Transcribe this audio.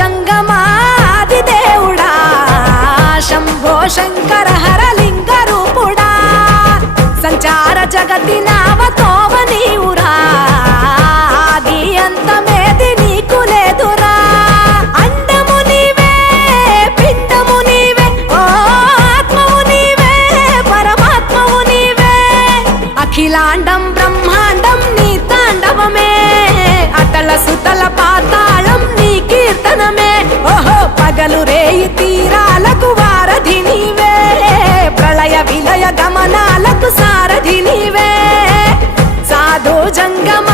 జంగమాది దేవుడా శంభో శంకర హరలింగ రూపుడా సంచార జగతి నావతోవ నీవురా ఆది అంతమేది నీకు లేదురా అండము నీవే పిండము నీవే ఓ ఆత్మవు నీవే పరమాత్మవు నీవే అఖిలాండం బ్రహ్మాండం నీ తాండవమే అతల సుతల పాతాళం నీ కీర్తనమే ఓహో పగలు రేయి తీరాలకు వారధి నీవే ప్రళయ విలయ గమనాలకు సారథి నీవే సాధు జంగమ